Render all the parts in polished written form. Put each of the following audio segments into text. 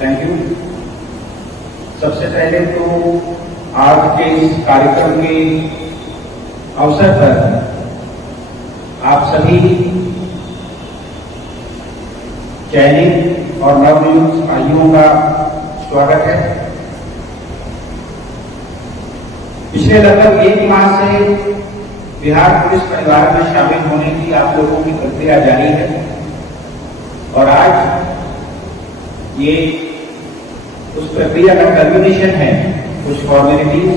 Thank you. सबसे पहले तो आज के इस कार्यक्रम के अवसर पर आप सभी चयनित और नवनियुक्त भाइयों का स्वागत है। पिछले लगभग 1 माह से बिहार पुलिस परिवार में शामिल होने की आप लोगों की प्रक्रिया जारी है और आज ये उस प्रक्रिया का कल्मिनेशन है। कुछ फॉर्मेलिटीज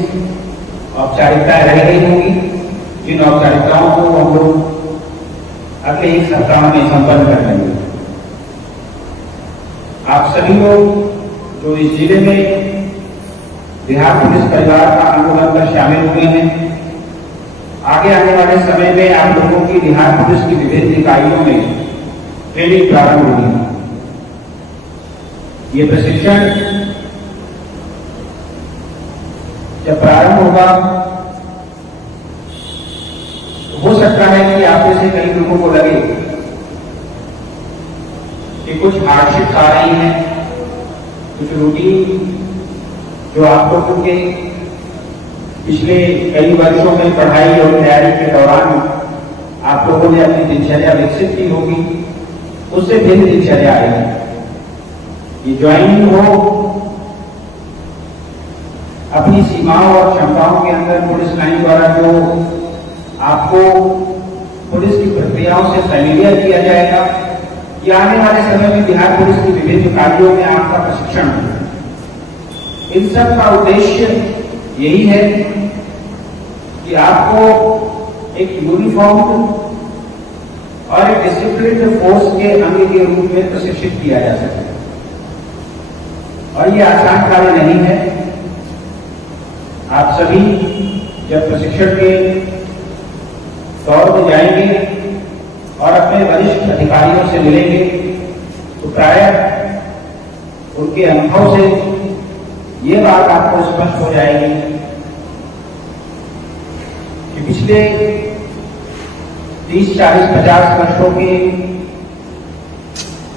औपचारिकताएं रह गई होंगी, जिन औपचारिकताओं को हम लोग अगले 1 सप्ताह में संपन्न कर लेंगे। आप सभी लोग जो इस जिले में बिहार पुलिस परिवार का अंग बनकर शामिल हुए हैं, आगे आने वाले समय में आप लोगों की बिहार पुलिस की विभिन्न इकाइयों में ट्रेनिंग प्रारंभ होगी। ये प्रशिक्षण जब प्रारंभ होगा तो हो सकता है कि आप में से कई लोगों को लगे कि कुछ हार्डशिप्स आ रही हैं, कुछ रूटीन जो आप लोगों के पिछले कई वर्षों में पढ़ाई और तैयारी के दौरान आप लोगों ने अपनी दिनचर्या विकसित की होगी, उससे भिन्न दिनचर्या आएगी। ये ज्वाइनिंग हो अपनी सीमाओं और क्षमताओं के अंदर पुलिस लाइन द्वारा जो आपको पुलिस की प्रक्रियाओं से फैमिलियर किया जाएगा, या आने वाले समय में बिहार पुलिस की विभिन्न इकाइयों में आपका प्रशिक्षण हो। इन सब का उद्देश्य यही है कि आपको एक यूनिफॉर्म और एक डिसिप्लिन्ड फोर्स के अंग के रूप में प्रशिक्षित किया जा सके। और ये आसान कार्य नहीं है। आप सभी जब प्रशिक्षण के दौर में जाएंगे और अपने वरिष्ठ अधिकारियों से मिलेंगे तो प्रायः उनके अनुभव से ये बात आपको स्पष्ट हो जाएगी कि पिछले 30, 40, 50 वर्षों के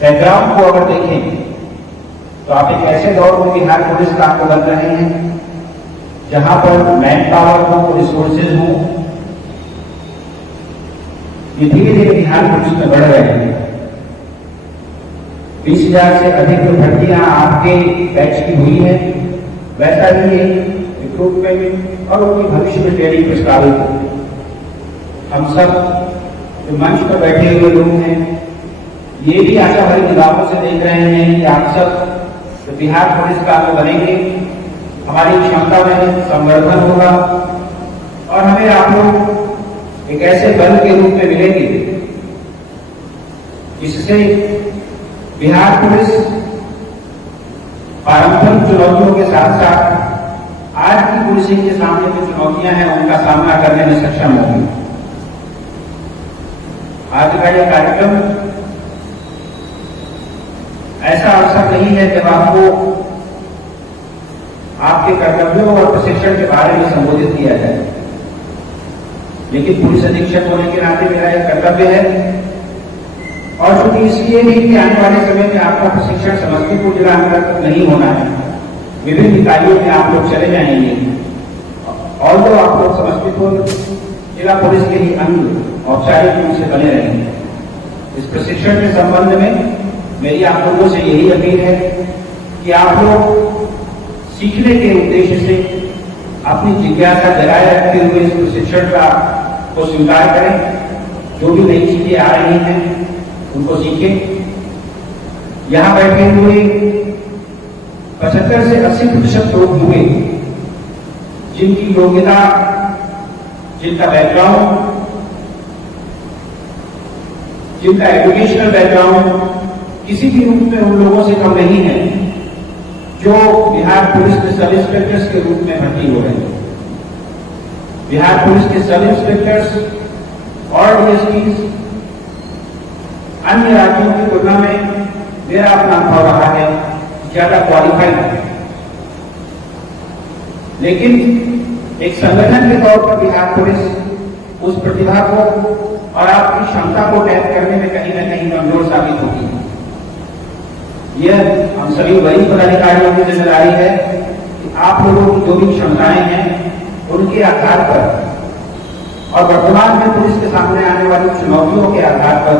बैकग्राउंड को अगर देखें तो आप एक ऐसे दौर में बिहार पुलिस का आपको बन रहे हैं जहां पर मैन पावर हो, रिसोर्सेज हो, ये धीरे धीरे बिहार पुलिस में बढ़ रहे हैं। 20,000 से अधिक भर्तियां आपके बैच की हुई है। वैसा ही रिक्रूटमेंट और उनकी भविष्य में ट्रेनिंग प्रस्तावित है। हम सब जो मंच पर बैठे हुए लोग हैं, ये भी आशा भरी निगाहों से देख रहे हैं कि आप सब तो बिहार पुलिस का तो बनेंगे, हमारी क्षमता में संवर्धन होगा और हमें आप लोग एक ऐसे बल के रूप में मिलेंगे जिससे बिहार पुलिस पारंपरिक चुनौतियों के साथ साथ आज की पुलिसिंग के सामने जो चुनौतियां हैं उनका सामना करने में सक्षम होगी। आज का यह कार्यक्रम ऐसा अवसर नहीं है जब आपको आपके कर्तव्यों और प्रशिक्षण के बारे में संबोधित किया जाए, लेकिन पुलिस अधीक्षक होने के नाते मेरा यह कर्तव्य है और चूंकि इसलिए भी कि आने वाले समय में आपका प्रशिक्षण समस्तीपुर जिला अंतर्गत नहीं होना है, विभिन्न इकाइयों में आप लोग चले जाएंगे और तो आप लोग समस्तीपुर जिला पुलिस के ही अंग औपचारिक रूप से बने रहेंगे। इस प्रशिक्षण के संबंध में मेरी आप लोगों से यही अपील है कि आप लोग सीखने के उद्देश्य से अपनी जिज्ञासा जगाए रखते हुए इस प्रशिक्षण को स्वीकार करें। जो भी नई चीजें आ रही हैं उनको सीखें। यहां बैठे हुए 75 से 80% लोग होंगे जिनकी योग्यता, जिनका बैकग्राउंड, जिनका एजुकेशनल बैकग्राउंड किसी भी रूप में उन लोगों से कम नहीं है जो बिहार पुलिस के सब इंस्पेक्टर्स के रूप में भर्ती हो रहे हैं। बिहार पुलिस के सब इंस्पेक्टर्स और डीएसपीज अन्य राज्यों की तुलना में मेरा अपना अनुभव रहा है ज्यादा क्वालिफाइड है, लेकिन एक संगठन के तौर पर बिहार पुलिस उस प्रतिभा को और आपकी क्षमता को टैप करने में कहीं न कहीं कमजोर साबित होती है। यह हम सभी वरिष्ठ पदाधिकारियों की जिम्मेदारी है कि आप लोगों की जो भी क्षमताएं हैं उनके आधार पर और वर्तमान में पुलिस के सामने आने वाली चुनौतियों के आधार पर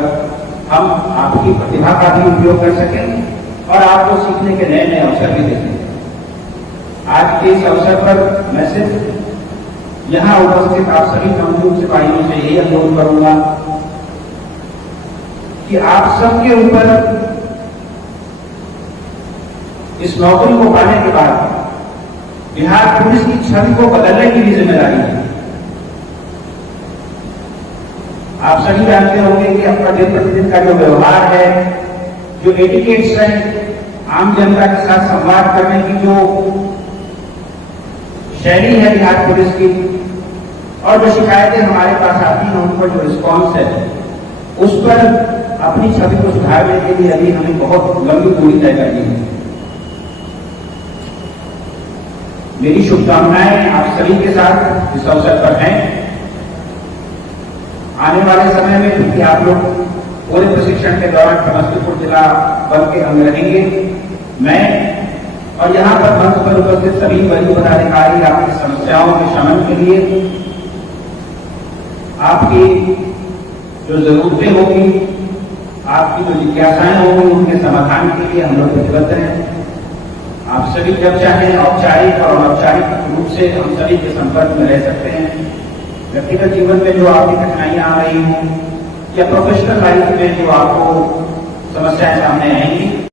हम आपकी प्रतिभा का भी उपयोग कर सकें और आपको सीखने के नए नए अवसर भी दे सकें। आज के इस अवसर पर मैं सिर्फ यहां उपस्थित आप सभी नवनियुक्त सिपाहियों से यही अनुरोध करूंगा कि आप सबके ऊपर इस नौकरी को पाने के बाद बिहार पुलिस की छवि को बदलने की भी जिम्मेदारी है। आप सभी जानते होंगे कि अपना दिन प्रतिदिन का जो व्यवहार है, जो एटिकेट्स है, आम जनता के साथ संवाद करने की जो शैली है बिहार पुलिस की, और जो शिकायतें हमारे पास आती हैं उन पर जो रिस्पॉन्स है, उस पर अपनी छवि को सुधारने के लिए अभी हमें बहुत लंबी दूरी तय करनी है। मेरी शुभकामनाएं आप सभी के साथ इस अवसर पर हैं। आने वाले समय में भी आप लोग पूरे प्रशिक्षण के दौरान समस्तीपुर जिला बल के अंग रहेंगे। मैं और यहां पर मंच पर उपस्थित सभी वरिष्ठ पदाधिकारी आपकी समस्याओं के शमन के लिए, आपकी जो जरूरतें होगी, आपकी जो जिज्ञासाएं होंगी, उनके समाधान के लिए हम लोग प्रतिबद्ध हैं। आप सभी जब चाहें औपचारिक और अनौपचारिक रूप से हम सभी के संपर्क में रह सकते हैं। व्यक्तिगत जीवन में जो आपकी कठिनाइयां आ रही हों या प्रोफेशनल लाइफ में जो आपको समस्याएं सामने आएंगी,